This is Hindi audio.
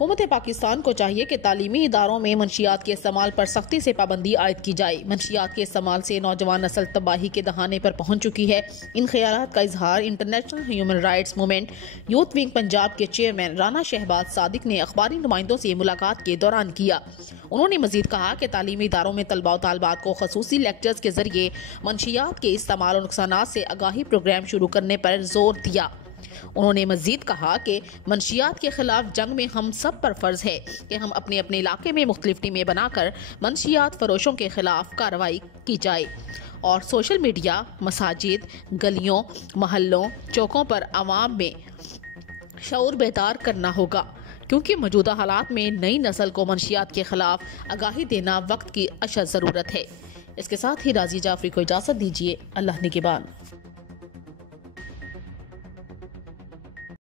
हुकूमत पाकिस्तान को चाहिए कि तालीमी इदारों में मंशियात के इस्तेमाल पर सख्ती से पाबंदी आयद की जाए। मंशियात के इस्तेमाल से नौजवान नस्ल तबाही के दहाने पर पहुंच चुकी है। इन ख्यालात का इजहार international human rights movement youth wing Punjab के चेयरमैन राना शहबाज सादिक ने अखबारी नुमाइंदों से मुलाकात के दौरान किया। उन्होंने मजीद कहा कि तालीमी इदारों में तलबा और तालिबात को खसूसी लेक्चर्स के जरिए मंशियात के इस्तेमाल और नुकसानात से आगाही प्रोग्राम शुरू करने पर जोर दिया। उन्होंने मजीद कहा कि मंशियात के खिलाफ जंग में हम सब पर फर्ज है कि हम अपने अपने इलाके में मुख्तलिफ टीमें बनाकर मंशियात फरोशों के खिलाफ कार्रवाई की जाए और सोशल मीडिया, मसाजिद, गलियों, महल्लों, चौकों पर आवाम में शऊर बेदार करना होगा, क्योंकि मौजूदा हालात में नई नस्ल को मंशियात के खिलाफ आगाही देना वक्त की अशद ज़रूरत है। इसके साथ ही राजी जाफरी को इजाज़त दीजिए। अल्लाह निगहबान।